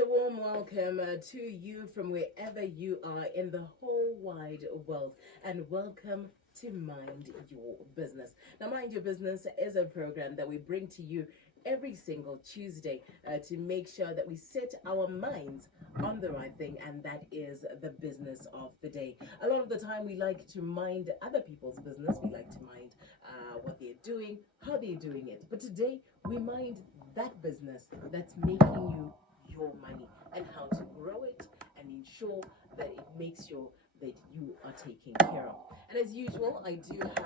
a warm welcome to you from wherever you are in the whole wide world, and welcome to Mind Your Business. Now, Mind Your Business is a program that we bring to you every single Tuesday to make sure that we set our minds on the right thing, and that is the business of the day. A lot of the time we like to mind other people's business. We like to mind what they're doing, how they're doing it. But today we mind that business that's making you your money, and how to grow it and ensure that it makes sure that you are taken care of. And as usual, I do have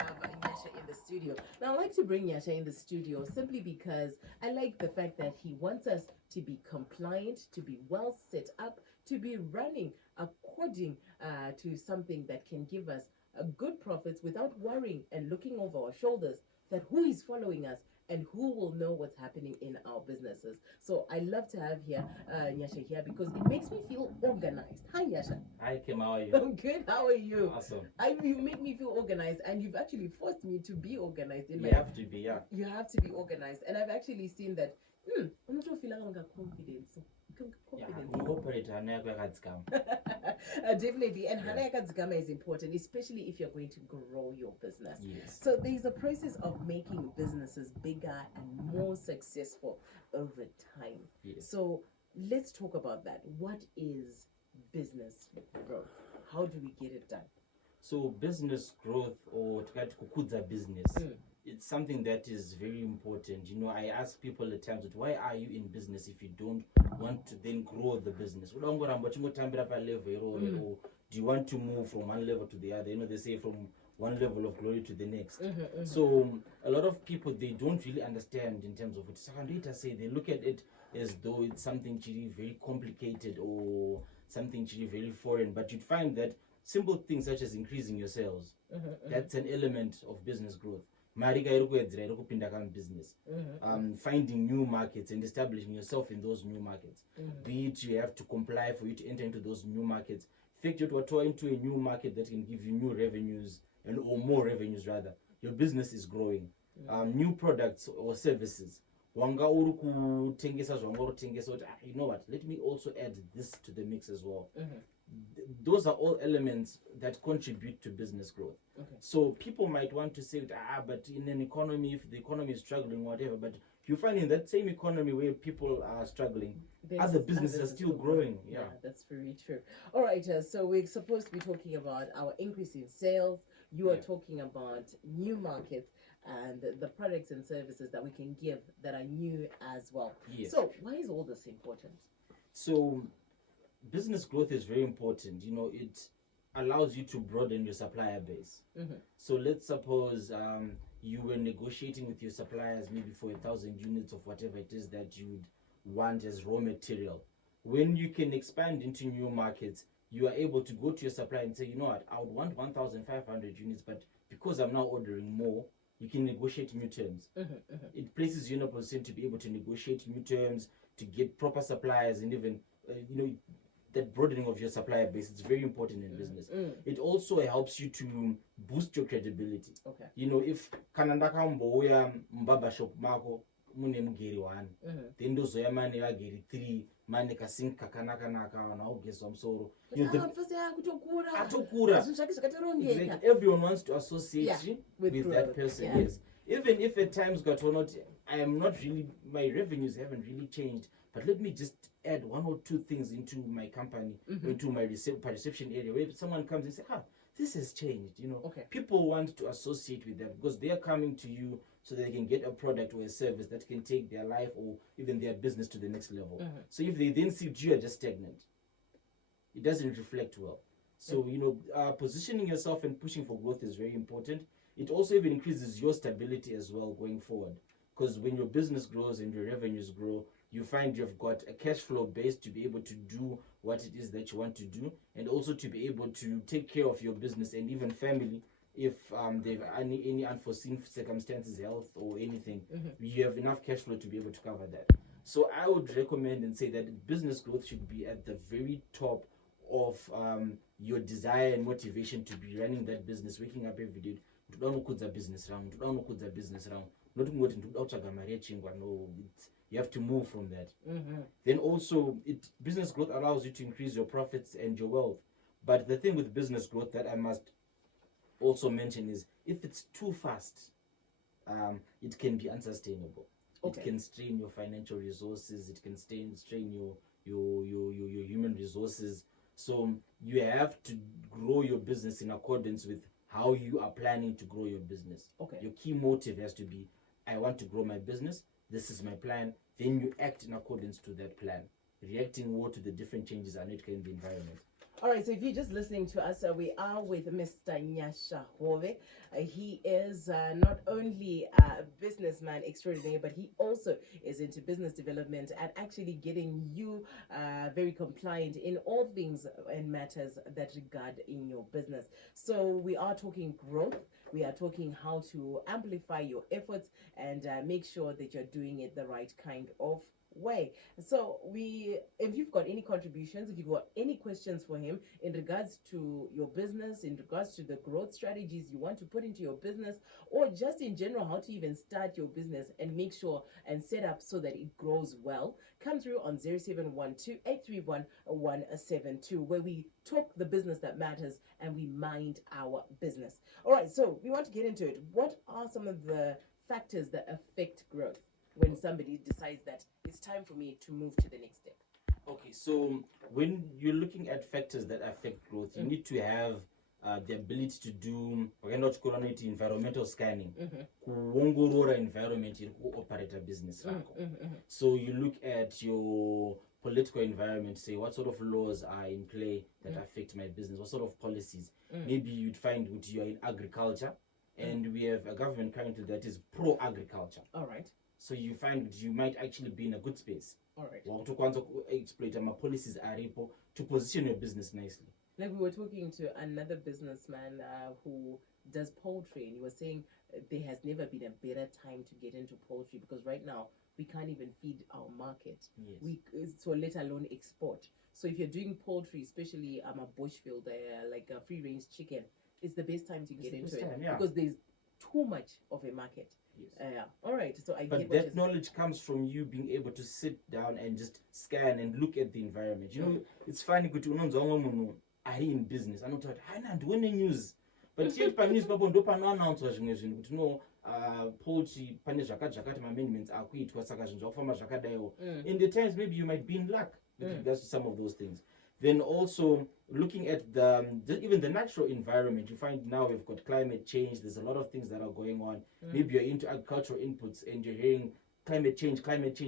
Nyasha in the studio. Now, I like to bring Nyasha in the studio simply because I like the fact that he wants us to be compliant, to be well set up, to be running according to something that can give us good profits without worrying and looking over our shoulders that who is following us and who will know what's happening in our businesses. So I love to have Nyasha here because it makes me feel organized. Hi, Nyasha. Hi, Kim. How are you? I'm good. How are you? Awesome. You make me feel organized, and you've actually forced me to be organized. You have to be, yeah. You have to be organized, and I've actually seen that. I'm not sure if you like confidence. Definitely, and Hana Yakadzikama is important, especially if you're going to grow your business. Yes. So there's a process of making businesses bigger and more successful over time. Yes. So let's talk about that. What is business growth? How do we get it done? So business growth, or kukudza business, it's something that is very important. You know, I ask people at times, why are you in business if you don't want to then grow the business? Or do you want to move from one level to the other? You know, they say from one level of glory to the next. So a lot of people, they don't really understand in terms of what Sakandita say. They look at it as though it's something very complicated or something very foreign. But you'd find that simple things such as increasing your sales, that's an element of business growth. Business, finding new markets and establishing yourself in those new markets. Be it you have to comply for you to enter into those new markets. Fact you are into a new market that can give you new revenues or more revenues rather. Your business is growing. New products or services. You know what? Let me also add this to the mix as well. Those are all elements that contribute to business growth. So people might want to say, but in an economy, if the economy is struggling, whatever, but you find in that same economy where people are struggling, other businesses are still growing. Yeah, that's very true. All right, so we're supposed to be talking about our increase in sales. You are talking about new markets and the products and services that we can give that are new as well. Yes. So why is all this important? So business growth is very important. You know, it allows you to broaden your supplier base. So let's suppose you were negotiating with your suppliers maybe for 1,000 units of whatever it is that you would want as raw material. When you can expand into new markets, you are able to go to your supplier and say, you know what, I would want 1,500 units, but because I'm now ordering more, you can negotiate new terms. It places you in a position to be able to negotiate new terms, to get proper suppliers, and even that broadening of your supplier base. It's very important in business. It also helps you to boost your credibility. You know, if kanandaka mboya mbaba shop mako mune mugeri 1, then dozoya mane ageri 3, mane kasinka kanaka na ugezwa msoro. Exactly. Everyone wants to associate you with that person. Yes. Even if at times I am not really, my revenues haven't really changed, but let me just add 1 or 2 things into my company, into my reception area, where someone comes and says, this has changed. You know, people want to associate with that because they are coming to you so they can get a product or a service that can take their life or even their business to the next level. So if they then see you are just stagnant, it doesn't reflect well. So, positioning yourself and pushing for growth is very important. It also even increases your stability as well going forward. Because when your business grows and your revenues grow, you find you've got a cash flow base to be able to do what it is that you want to do, and also to be able to take care of your business and even family if there are any unforeseen circumstances, health or anything. You have enough cash flow to be able to cover that. So I would recommend and say that business growth should be at the very top of your desire and motivation to be running that business, waking up every day business round, not no, you have to move from that. Then also, business growth allows you to increase your profits and your wealth. But the thing with business growth that I must also mention is, if it's too fast, it can be unsustainable. It can strain your financial resources. It can strain your human resources. So you have to grow your business in accordance with how you are planning to grow your business. Your key motive has to be, I want to grow my business. This is my plan. Then you act in accordance to that plan, reacting more to the different changes that occur in the environment. All right, so if you're just listening to us, we are with Mr. Nyasha Hove. He is not only a businessman extraordinaire, but he also is into business development and actually getting you very compliant in all things and matters that regard in your business. So we are talking growth. We are talking how to amplify your efforts and make sure that you're doing it the right kind of way. So if you've got any contributions, if you've got any questions for him in regards to your business, in regards to the growth strategies you want to put into your business, or just in general how to even start your business and make sure and set up so that it grows well, come through on 0712-831-172, where we talk the business that matters and we mind our business. All right, so we want to get into it. What are some of the factors that affect growth when somebody decides that it's time for me to move to the next step? Okay, so when you're looking at factors that affect growth, you need to have the ability to do, we're not calling it environmental scanning, kuongorora environment in operate a business. So you look at your political environment, say what sort of laws are in play that affect my business, what sort of policies. Maybe you'd find that you're in agriculture, and we have a government currently that is pro-agriculture. All right. So you find that you might actually be in a good space. All right. To exploit my policies are able to position your business nicely. Like we were talking to another businessman who does poultry, and he was saying there has never been a better time to get into poultry because right now we can't even feed our market. So let alone export. So if you're doing poultry, especially a bushfield, like a free range chicken, it's the best time to get into it because there's too much of a market. All right. So but that knowledge comes from you being able to sit down and just scan and look at the environment. You know, it's funny because are in business. I know that I not doing the news, but here pa news people don't announce zvimwe no poultry pane zvakati amendments are kuitwa saka zvinhu zvakufamba zvakadaiwo. In the times maybe you might be in luck with regards to some of those things. Then also looking at even the natural environment, you find now we've got climate change. There's a lot of things that are going on. Maybe you're into agricultural inputs and you're hearing climate change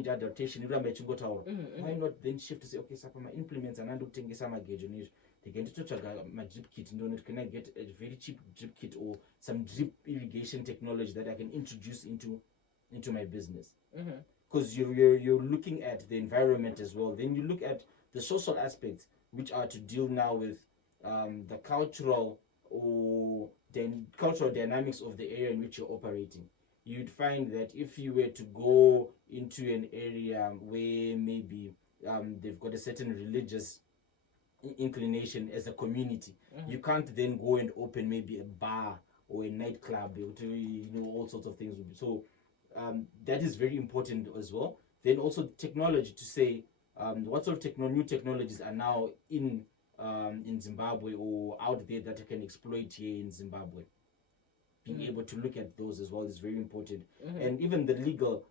adaptation. Why not then shift to say, okay, so my implements and I'm doing some gauge. They can to my drip kit. Can I get a very cheap drip kit or some drip irrigation technology that I can introduce into my business? Because you're looking at the environment as well. Then you look at the social aspects, which are to deal now with the cultural dynamics of the area in which you're operating. You'd find that if you were to go into an area where maybe they've got a certain religious inclination as a community, you can't then go and open maybe a bar or a nightclub, all sorts of things. So that is very important as well. Then also technology, to say what sort of new technologies are now in Zimbabwe or out there that I can exploit here in Zimbabwe. Being able to look at those as well is very important. And even the legal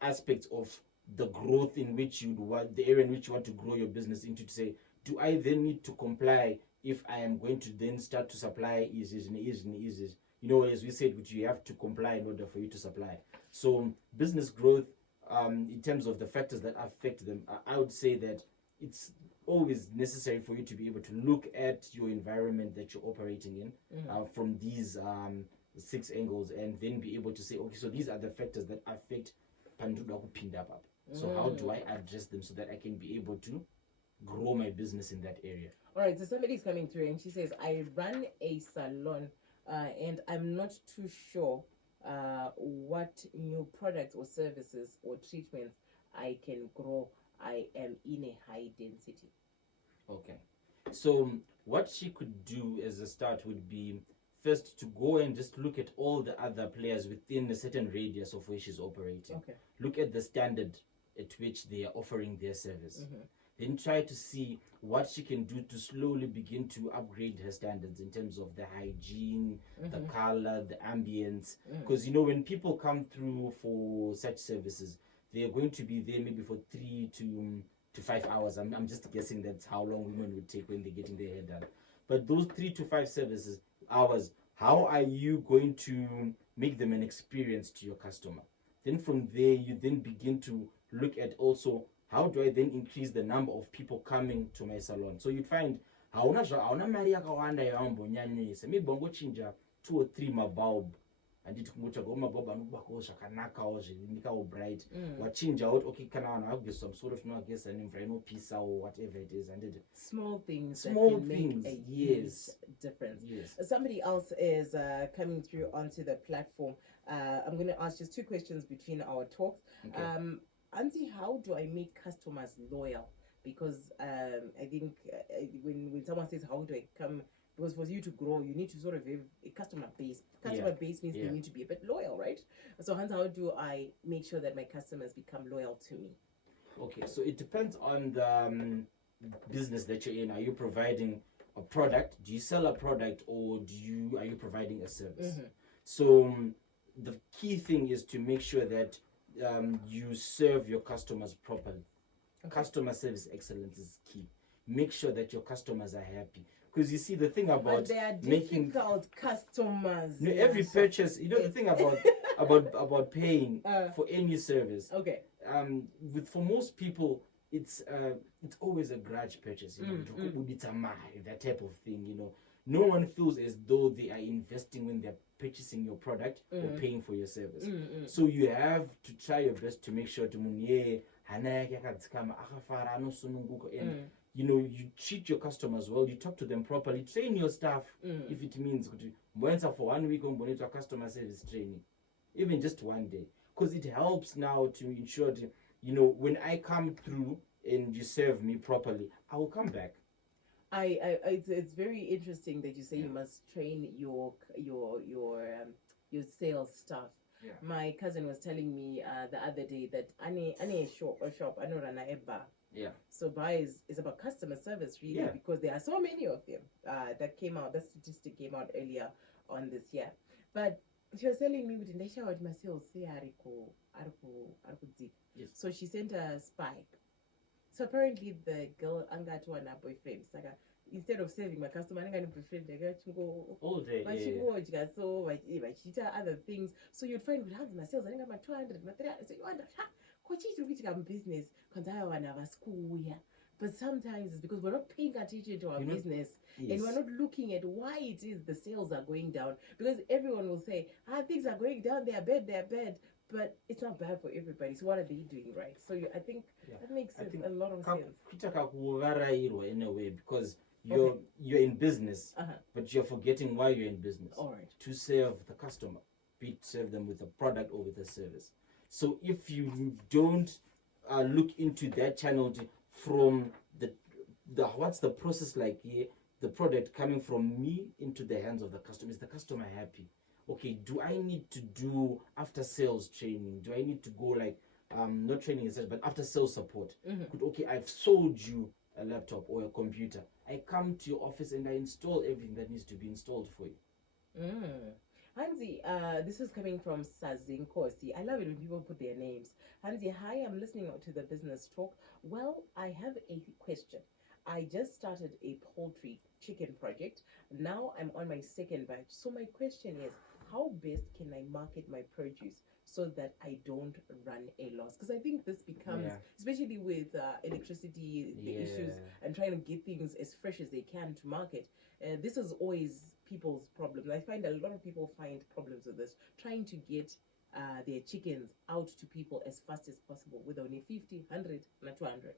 aspects of the growth in which the area in which you want to grow your business into, to say, do I then need to comply if I am going to then start to supply eases? As we said, which you have to comply in order for you to supply. So business growth, in terms of the factors that affect them, I would say that it's always necessary for you to be able to look at your environment that you're operating in from these 6 angles, and then be able to say, okay, so these are the factors that affect Panduda Kupindapa. So how do I address them so that I can be able to grow my business in that area? All right, so somebody's coming through and she says, I run a salon and I'm not too sure what new products or services or treatments I can grow. I am in a high density. Okay. So what she could do as a start would be first to go and just look at all the other players within a certain radius of where she's operating. Okay. Look at the standard at which they are offering their service. Then try to see what she can do to slowly begin to upgrade her standards in terms of the hygiene, the color, the ambience. Because, when people come through for such services, they are going to be there maybe for 3 to 5 hours. I'm just guessing that's how long women would take when they're getting their hair done. But those 3 to 5 hours, how are you going to make them an experience to your customer? Then from there, you then begin to look at also, how do I then increase the number of people coming to my salon? So you'd find, hauna mari yakawanda yawambonyanyisa, maybe bongochinja 2 or 3 mabulb. Anditi kungotsvaga mabulb anobakawo zvakanakawo zvinikawo bright. Wachinja out, okay, kana vanhu vakugeza some sort of novageza nemvura inopisa or whatever it is. And small things small that can things, make a yes, huge difference. yes. Somebody else is coming through onto the platform. I'm going to ask just 2 questions between our talks. Okay. Auntie, how do I make customers loyal? Because I think when someone says, how do I come, because for you to grow, you need to sort of have a customer base. Customer base means they need to be a bit loyal, right? So Hans, how do I make sure that my customers become loyal to me? Okay, so it depends on the business that you're in. Are you providing a product? Do you sell a product, or are you providing a service? So the key thing is to make sure that you serve your customers properly. Customer service excellence is key. Make sure that your customers are happy. Because you see, the thing about but they are making difficult customers. every purchase, the thing about paying for any service. Okay. For most people, it's always a grudge purchase. That type of thing. No one feels as though they are investing when they're purchasing your product or paying for your service. So you have to try your best to make sure to and you treat your customers well, you talk to them properly, train your staff if it means for 1 week on customer service training, even just 1 day, because it helps now to ensure that, when I come through and you serve me properly, I will come back. It's very interesting that you say you must train your sales staff. Yeah. My cousin was telling me the other day that any shop I know run a bar. Yeah. So bar is about customer service, really, because there are so many of them. That statistic came out earlier on this year. But she was telling me with my sales yes. So she sent a spy. So apparently the girl got one boyfriend. Like instead of saving my customer, I'm boyfriend, they got to go all day. So other things. So you'd find with my sales, I think I'm at 200, my 300. So you wonder, business school. But sometimes it's because we're not paying attention to our business, and we're not looking at why it is the sales are going down. Because everyone will say, things are going down, they're bad. But it's not bad for everybody. So what are they doing, right? So I think that makes a lot of sense. In a way, because you're in business, but you're forgetting why you're in business. All right. To serve the customer, be it serve them with a product or with a service. So if you don't look into that channel from the what's the process like here, the product coming from me into the hands of the customer, is the customer happy? Okay, do I need to do after sales training? Do I need to go not training itself, but after sales support? Okay, I've sold you a laptop or a computer. I come to your office and I install everything that needs to be installed for you. Hansi, this is coming from Sazinkosi. I love it when people put their names. Hansi, hi, I'm listening to the business talk. Well, I have a question. I just started a poultry chicken project. Now I'm on my 2nd batch. So my question is, how best can I market my produce so that I don't run a loss? Because I think this becomes, especially with electricity, the issues, and trying to get things as fresh as they can to market. This is always people's problems. I find a lot of people find problems with this, trying to get their chickens out to people as fast as possible with only 50, 100, and 200.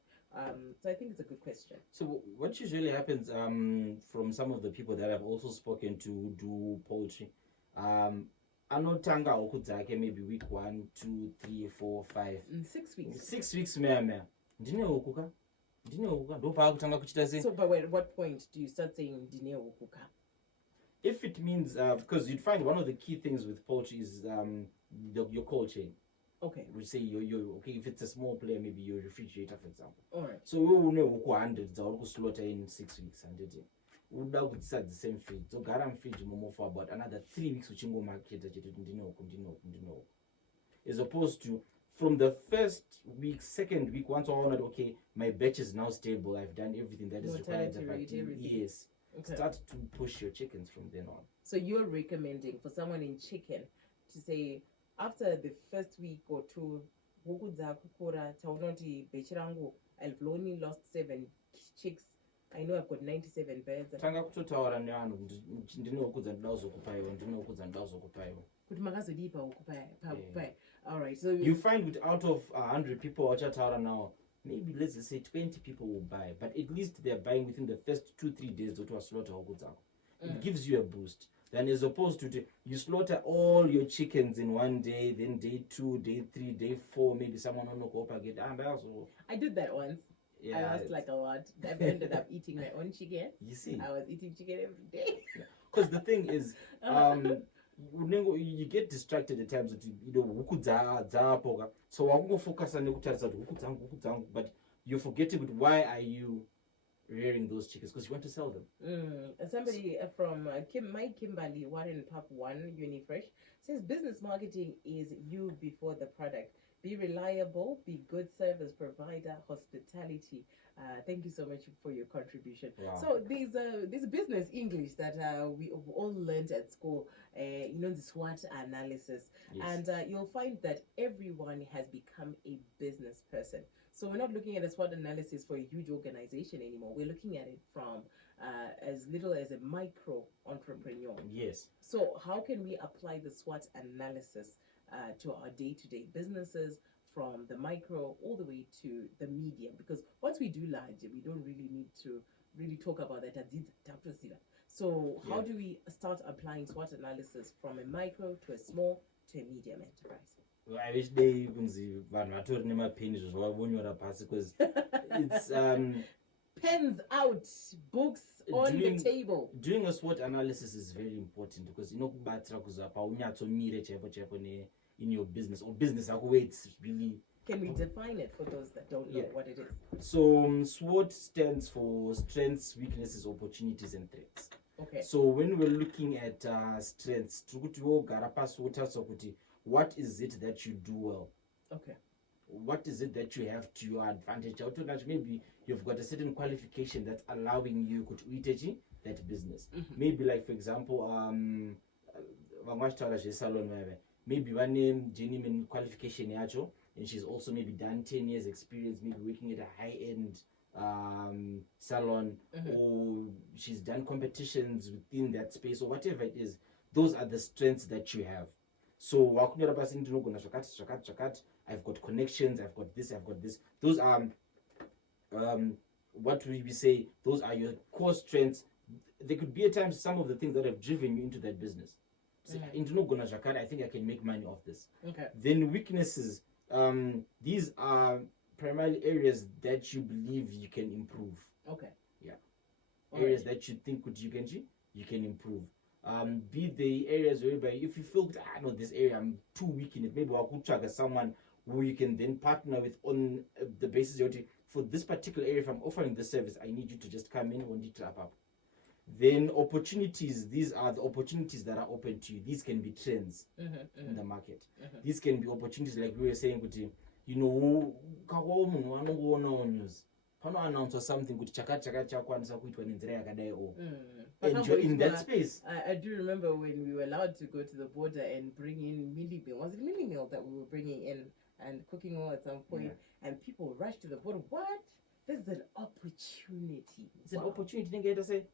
So I think it's a good question. So what usually happens from some of the people that I've also spoken to do poultry, anotanga okudzake maybe week 1, 2, 3, 4, 5. 6 weeks. 6 weeks mea. Ndine okuka. Ndo pa kutanga kuchita se. So by what point do you start saying ndine okuka? If it means, because you'd find one of the key things with poultry is your cold chain. Okay. We say you're okay, if it's a small player, maybe your refrigerator, for example. All right. So we will know 100 to slaughter in 6 weeks, and we would start the same feed. So garam feed more for about another 3 weeks, which will market continue. As opposed to from the first week, second week, once I honored, okay, my batch is now stable, I've done everything that is required. Yes. Okay. Start to push your chickens from then on. So you're recommending for someone in chicken to say after the first week or two, I've only lost 7 chicks. I know I've got 97 birds. All right. So you find with out of 100 people watch out now, maybe let's just say 20 people will buy, but at least they're buying within the first 2-3 days to slaughter. It gives you a boost. Then as opposed to you slaughter all your chickens in one day, then day 2, day 3, day 4, maybe someone will go up again. I did that once. Yeah, I lost like a lot. I ended up eating my own chicken. You see, I was eating chicken every day. Because the thing is, you get distracted at times that so I will focus on but you're forgetting why are you rearing those chickens, because you want to sell them. Somebody from Kimberly Warren Park 1 Unifresh says business marketing is you before the product. Be reliable, be good service provider, hospitality. Thank you so much for your contribution. Wow. So there's business English that we all learned at school, the SWOT analysis. Yes. And you'll find that everyone has become a business person. So we're not looking at a SWOT analysis for a huge organization anymore. We're looking at it from as little as a micro entrepreneur. Yes. So how can we apply the SWOT analysis to our day-to-day businesses, from the micro all the way to the medium? Because once we do large, we don't really need to really talk about that. So how do we start applying SWOT analysis from a micro to a small to a medium enterprise? Well, I wish they even see my pens because it's pens out, books on the table. Doing a SWOT analysis is very important because in your business or business it's really. Can we define it for those that don't know what it is? So SWOT stands for strengths, weaknesses, opportunities, and threats. Okay. So when we're looking at strengths, what is it that you do well? Okay. What is it that you have to your advantage? Maybe you've got a certain qualification that's allowing you to that business. Mm-hmm. Maybe like, for example, maybe one name genuine qualification yacho, and she's also maybe done 10 years experience, maybe working at a high-end salon, mm-hmm. or she's done competitions within that space, or whatever it is. Those are the strengths that you have. So I've got connections, I've got this. Those are what we say, those are your core strengths. There could be at times some of the things that have driven you into that business. So, I think I can make money off this. Okay. Then weaknesses, these are primarily areas that you believe you can improve. Okay. Yeah. Areas that you think you can improve. Be the areas whereby if you feel this area I'm too weak in it, maybe I could track someone who you can then partner with on the basis of for this particular area. If I'm offering this service, I need you to just come in and wrap up. Then opportunities, these are the opportunities that are open to you. These can be trends in the market. Mm-hmm. These can be opportunities like we were saying, news. Announce or something and you're in that space. I do remember when we were allowed to go to the border and bring in milli meal. Was it milli meal that we were bringing in and cooking all at some point? Yeah. And people rushed to the border. What? This is an opportunity. It's an opportunity.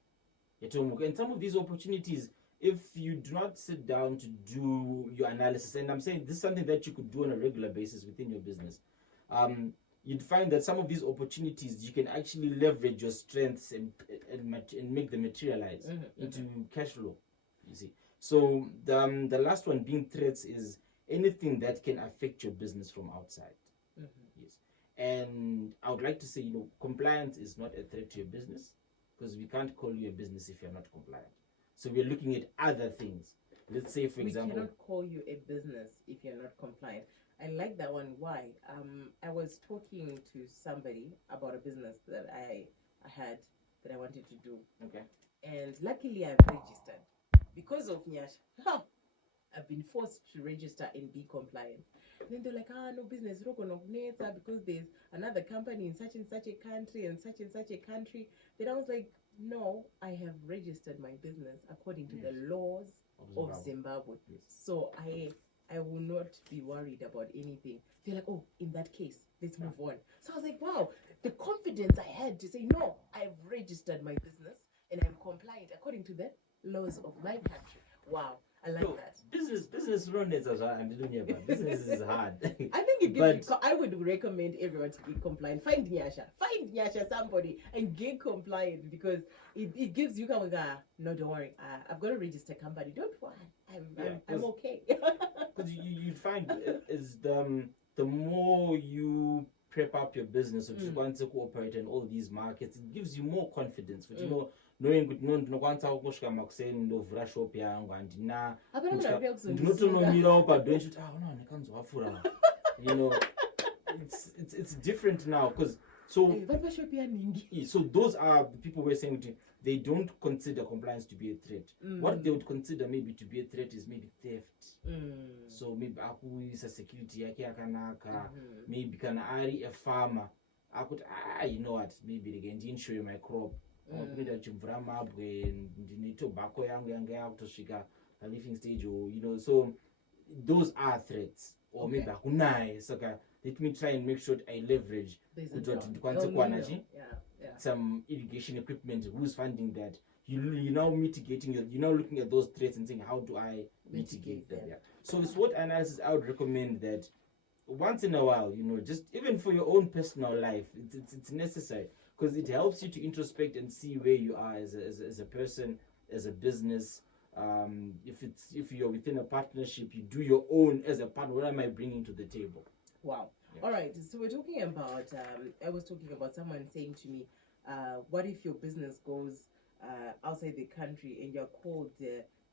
And some of these opportunities, if you do not sit down to do your analysis, and I'm saying this is something that you could do on a regular basis within your business, you'd find that some of these opportunities you can actually leverage your strengths and make them materialize into cash flow. You see, so the last one being threats is anything that can affect your business from outside. Mm-hmm. Yes, and I would like to say, compliance is not a threat to your business, because we can't call you a business if you're not compliant. So we're looking at other things. Let's say, for example, we cannot call you a business if you're not compliant. I like that one. Why? I was talking to somebody about a business that I had that I wanted to do. Okay. And luckily I've registered. Because of Nyasha, I've been forced to register and be compliant. And then they're like, no business, because there's another company in such and such a country and such a country. Then I was like, no, I have registered my business according to the laws of Zimbabwe. Yes. So I will not be worried about anything. They're like, oh, in that case, let's move on. So I was like, wow, the confidence I had to say, no, I've registered my business and I'm compliant according to the laws of my country. Wow, I like that. Business runs as well. Business is hard. I think it gives I would recommend everyone to be compliant. Find Nyasha, somebody, and get compliant because it gives you kind of no, don't worry. I've got a registered company. Don't worry. I'm okay. Because you find is the more you prep up your business, which is going to cooperate in all these markets, it gives you more confidence. But you know, knowing good ndinokwanisa kusvika makuseni ndovhura shop yangu handina ndinotonomirawo padonje kuti nekanzwa fura. You know, it's different now because so those are the people we're saying they don't consider compliance to be a threat. What they would consider maybe to be a threat is maybe theft. So maybe akuisa security yake yakanaka, maybe kana ari a farmer akuti you know what, maybe they can insure my crop. Kuita chibvura mabwe ndine tobacco yangu yanga yakutosvika living stage, or you know, so those are threats. Or maybe akunaye saka let me try and make sure I leverage some irrigation equipment. Who's funding that? You're now mitigating, you're now looking at those threats and saying, how do I mitigate them? Yeah. So SWOT analysis, I would recommend that once in a while, you know, just even for your own personal life, it's necessary because it helps you to introspect and see where you are as a person, as a business. If you're within a partnership, you do your own as a partner. What am I bringing to the table? Wow. Yeah. All right. So we're talking about, I was talking about someone saying to me, what if your business goes outside the country and you're called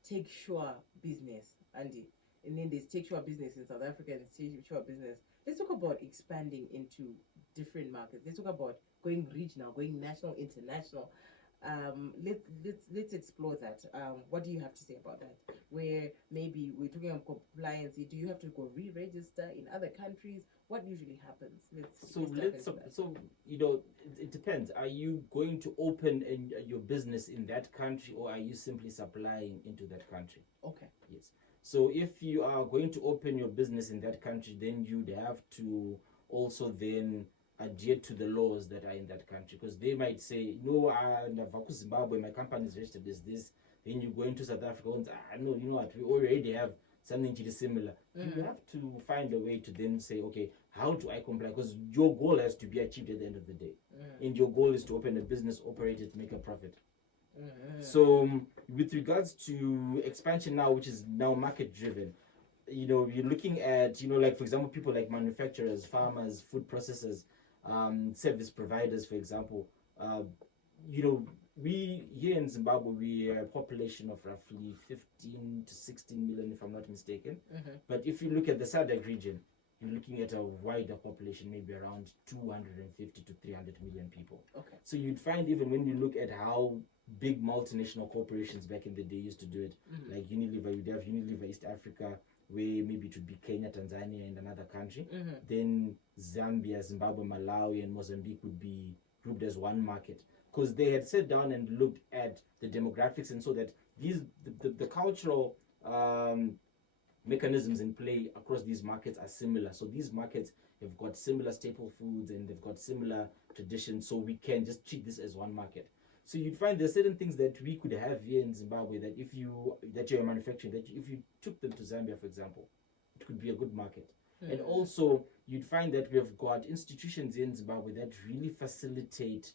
Take Sure Business, Andy? And then there's Take Sure Business in South Africa and Take Sure Business. Let's talk about expanding into different markets. Let's talk about going regional, going national, international. Let's explore that. What do you have to say about that? Where maybe we're talking about compliance, do you have to go re-register in other countries? What usually happens? So you know, it depends. Are you going to open your business in that country, or are you simply supplying into that country? Okay. Yes. So if you are going to open your business in that country, then you'd have to also then adhere to the laws that are in that country, because they might say, no, Zimbabwe, my company is registered as this. Then you go into South Africa and say, no, you know what, we already have something similar. You have to find a way to then say, okay, how do I comply? Because your goal has to be achieved at the end of the day. And your goal is to open a business, operate it, make a profit. So with regards to expansion now, which is now market driven, you know, you're looking at, you know, like for example, people like manufacturers, farmers, food processors, service providers, for example. You know, we here in Zimbabwe, we are a population of roughly 15 to 16 million, if I'm not mistaken. But if you look at the SADC region, you're looking at a wider population, maybe around 250 to 300 million people. Okay. So you'd find, even when you look at how big multinational corporations back in the day used to do it, like Unilever, you'd have Unilever East Africa, where maybe it would be Kenya, Tanzania, and another country. Then Zambia, Zimbabwe, Malawi, and Mozambique would be grouped as one market, because they had sat down and looked at the demographics and saw that the cultural mechanisms in play across these markets are similar. So these markets have got similar staple foods and they've got similar traditions, so we can just treat this as one market. So you'd find there's certain things that we could have here in Zimbabwe that you're manufacturing, that if you took them to Zambia, for example, it could be a good market. And also you'd find that we've got institutions in Zimbabwe that really facilitate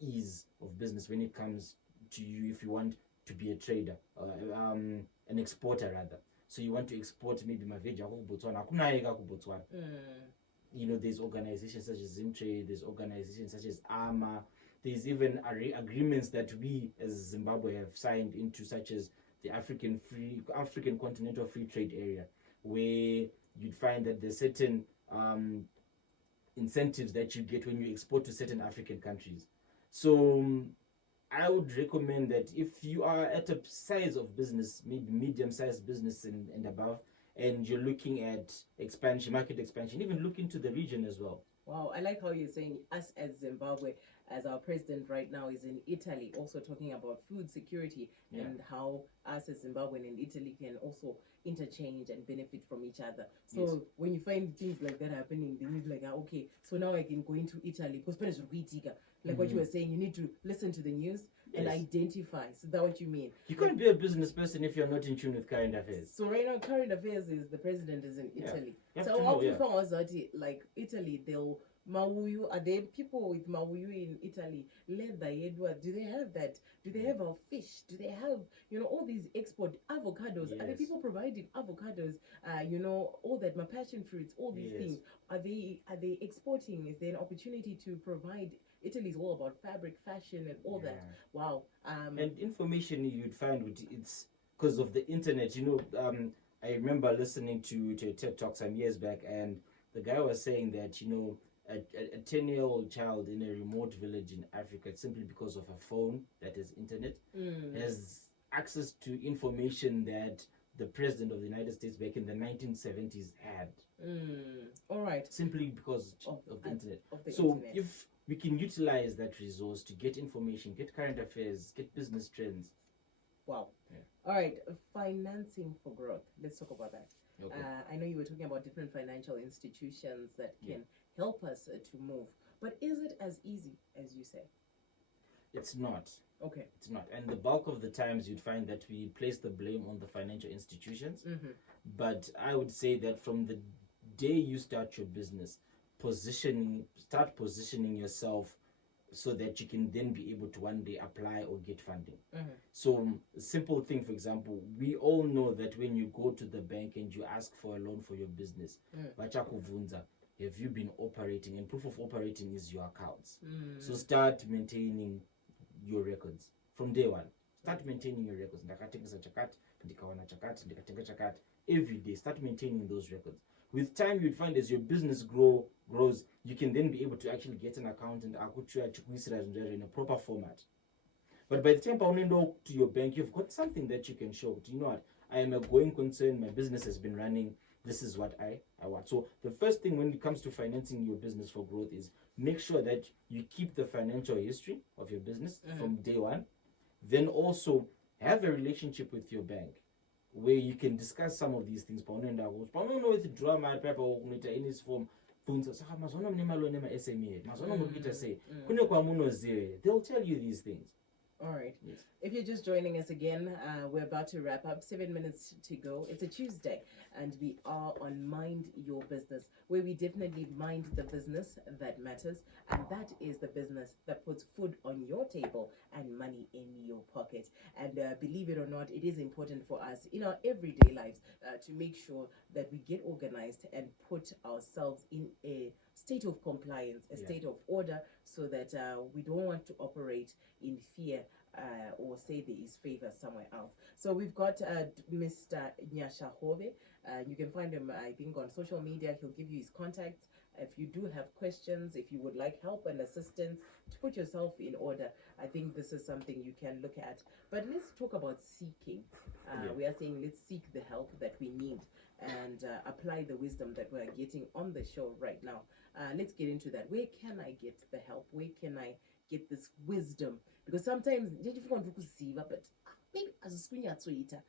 ease of business when it comes to you if you want to be a trader, an exporter rather. So you want to export maybe maveji ako kuBotswana, akunaika kuBotswana. You know, there's organizations such as Zimtrade, there's organizations such as AMA, there's even agreements that we as Zimbabwe have signed into, such as the African Continental Free Trade Area, where you'd find that there's certain incentives that you get when you export to certain African countries. So I would recommend that if you are at a size of business, maybe medium-sized business and above, and you're looking at expansion, market expansion, even look into the region as well. Wow, I like how you're saying us as Zimbabwe, as our president right now is in Italy, also talking about food security and how us as Zimbabwean and Italy can also interchange and benefit from each other. So when you find things like that happening, then you're like, okay, so now I can go into Italy. Because like what you were saying, you need to listen to the news and identify. So that's what you mean. You can't be a business person if you're not in tune with current affairs. So right now, current affairs is the president is in Italy. So like Italy, they'll Mawuyu, are there people with Mawuyu in Italy? Leather, Edward, do they have that? Do they have our fish? Do they have, all these export avocados? Are there people providing avocados? All that, my passion fruits, all these things. Are they exporting? Is there an opportunity to provide? Italy is all about fabric, fashion, and all that. Wow. And information you'd find it's because of the internet. I remember listening to a TED Talk some years back, and the guy was saying that a 10-year-old child in a remote village in Africa, simply because of a phone that has internet, has access to information that the president of the United States back in the 1970s had. All right. Simply because of the internet. If we can utilize that resource to get information, get current affairs, get business trends. Wow. All right. Financing for growth. Let's talk about that. Okay. I know you were talking about different financial institutions that can help us to move. But is it as easy as you say? It's not. Okay. It's not. And the bulk of the times you'd find that we place the blame on the financial institutions. But I would say that from the day you start your business, start positioning yourself so that you can then be able to one day apply or get funding. So a simple thing, for example, we all know that when you go to the bank and you ask for a loan for your business, have you been operating? And proof of operating is your accounts. So start maintaining your records from day one. Start maintaining your records. Every day, start maintaining those records. With time, you'd find as your business grows, you can then be able to actually get an accountant in a proper format. But by the time you go to your bank, you've got something that you can show. Do you know what? I am a going concern. My business has been running. This is what I want. So the first thing when it comes to financing your business for growth is make sure that you keep the financial history of your business from day one. Then also have a relationship with your bank where you can discuss some of these things. They'll tell you these things. All right. Yes. If you're just joining us again, we're about to wrap up. 7 minutes to go. It's a Tuesday, and we are on Mind Your Business, where we definitely mind the business that matters, and that is the business that puts food on your table and money in your pocket. And believe it or not, it is important for us in our everyday lives to make sure that we get organized and put ourselves in a state of compliance, a state of order, so that we don't want to operate in fear or say there is favor somewhere else. So we've got Mr. Nyasha Hove. You can find him, I think, on social media. He'll give you his contacts. If you do have questions, if you would like help and assistance to put yourself in order, I think this is something you can look at. But let's talk about seeking. We are saying let's seek the help that we need and apply the wisdom that we're getting on the show right now. Let's get into that. Where can I get the help? Where can I get this wisdom? Because sometimes you want to see, but maybe as a screen at Twitter,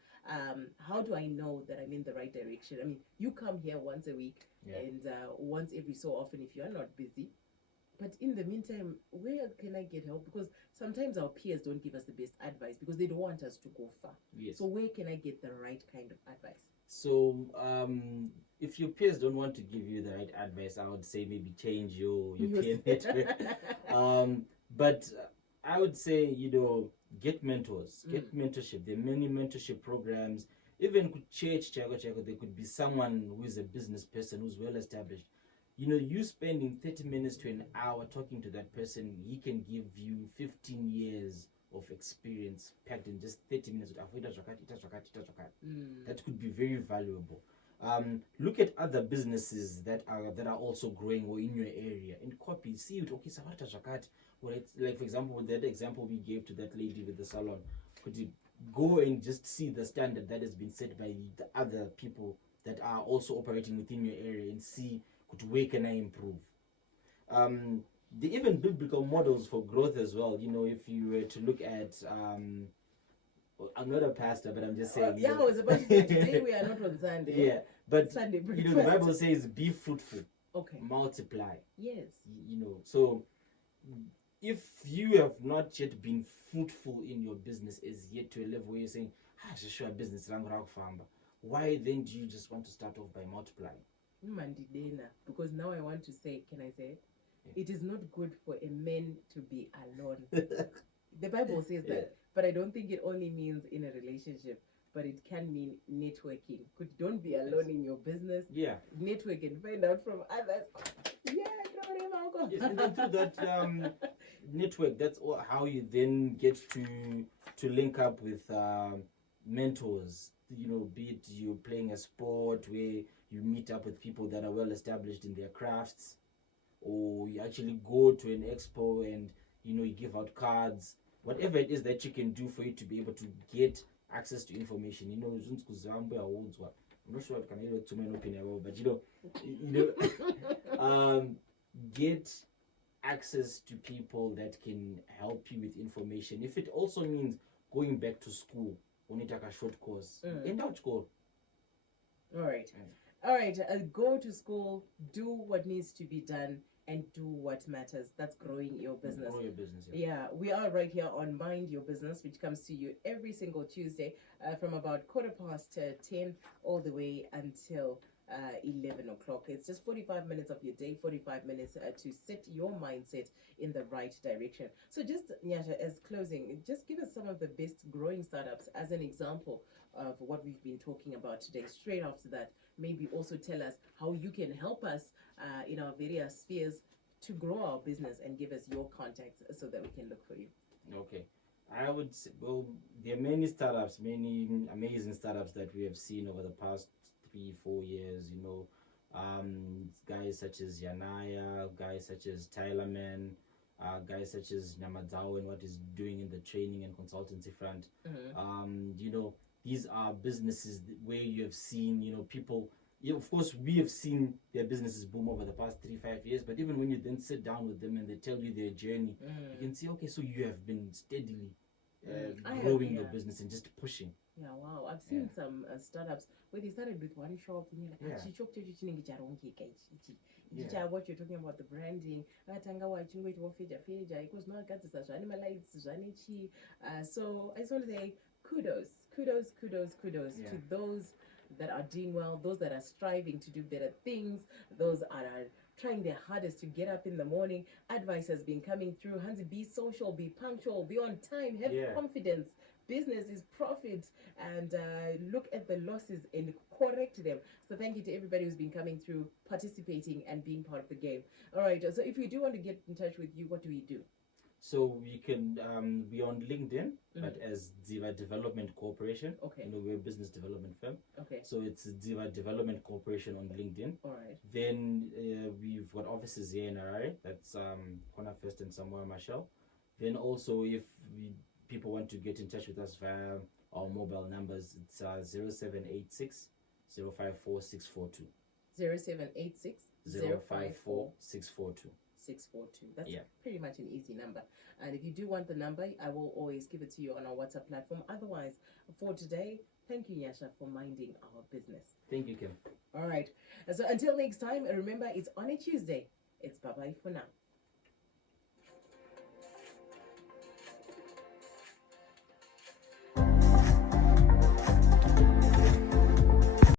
how do I know that I'm in the right direction? I mean, you come here once a week and once every so often if you are not busy. But in the meantime, where can I get help? Because sometimes our peers don't give us the best advice because they don't want us to go far. Yes. So where can I get the right kind of advice? So if your peers don't want to give you the right advice, I would say maybe change your peer network. But I would say, get mentors, get mentorship. There are many mentorship programs. Even church, there could be someone who is a business person who's well established. you spending 30 minutes to an hour talking to that person, he can give you 15 years of experience packed in just 30 minutes. That could be very valuable. Look at other businesses that are also growing or in your area and copy. See it. Okay, so well, it's like, for example, that example we gave to that lady with the salon. Could you go and just see the standard that has been set by the other people that are also operating within your area and see where can I improve? They even biblical models for growth as well. If you were to look at I'm not a pastor, but I'm just saying. I was about to say today we are not on Sunday. Yeah, but Sunday the Bible says be fruitful. Okay. Multiply. Yes. So if you have not yet been fruitful in your business as yet to a level where you're saying, sure business, why then do you just want to start off by multiplying? Because now I want to say, can I say it? Yeah. It is not good for a man to be alone. The Bible says that, but I don't think it only means in a relationship, but it can mean networking. Don't be alone in your business. Yeah. Network and find out from others. Yeah, yes, and then through that network, that's how you then get to link up with mentors. Be it you playing a sport where you meet up with people that are well established in their crafts, or you actually go to an expo and you give out cards, whatever it is that you can do for you to be able to get access to information. I'm not sure what can I to my opinion, but get access to people that can help you with information. If it also means going back to school, when you take a short course, end out school. All right. Go to school, do what needs to be done, and do what matters. That's growing your business. Grow your business. Yeah, we are right here on Mind Your Business, which comes to you every single Tuesday from about 10:15 all the way until 11 o'clock. It's just 45 minutes of your day, 45 minutes to set your mindset in the right direction. So just, Nyasha, as closing, just give us some of the best growing startups as an example of what we've been talking about today. Straight after that, maybe also tell us how you can help us in our various spheres to grow our business, and give us your contacts so that we can look for you. Okay. I would say, well, there are many startups, many amazing startups that we have seen over the past 3-4 years, guys such as Yanaya, guys such as Tylerman, guys such as Namadao and what he's doing in the training and consultancy front. These are businesses where you have seen, people, of course, we have seen their businesses boom over the past 3-5 years, but even when you then sit down with them and they tell you their journey, you can see, okay, so you have been steadily growing your business and just pushing. Yeah, wow. I've seen some startups where they started with one shop and you're like, what you're talking about, the branding. So I just want to say kudos to those that are doing well, those that are striving to do better things, those that are trying their hardest to get up in the morning. Advice has been coming through. Hansi, be social, be punctual, be on time, have confidence. Business is profit, and look at the losses and correct them. So thank you to everybody who's been coming through, participating, and being part of the game. All right, so if we do want to get in touch with you, what do we do? So you can be on LinkedIn, but as Ziva Development Corporation. Okay. We're a business development firm. Okay. So it's Ziva Development Corporation on LinkedIn. All right. Then we've got offices here in Harare. That's Corner First and Samoa Marshall. Then also if people want to get in touch with us via our mobile numbers, it's 0786 054 642. 0786 054 642. 642. That's pretty much an easy number. And if you do want the number, I will always give it to you on our WhatsApp platform. Otherwise, for today, thank you, Nyasha, for minding our business. Thank you, Kim. All right. So until next time, remember, it's on a Tuesday. It's bye-bye for now.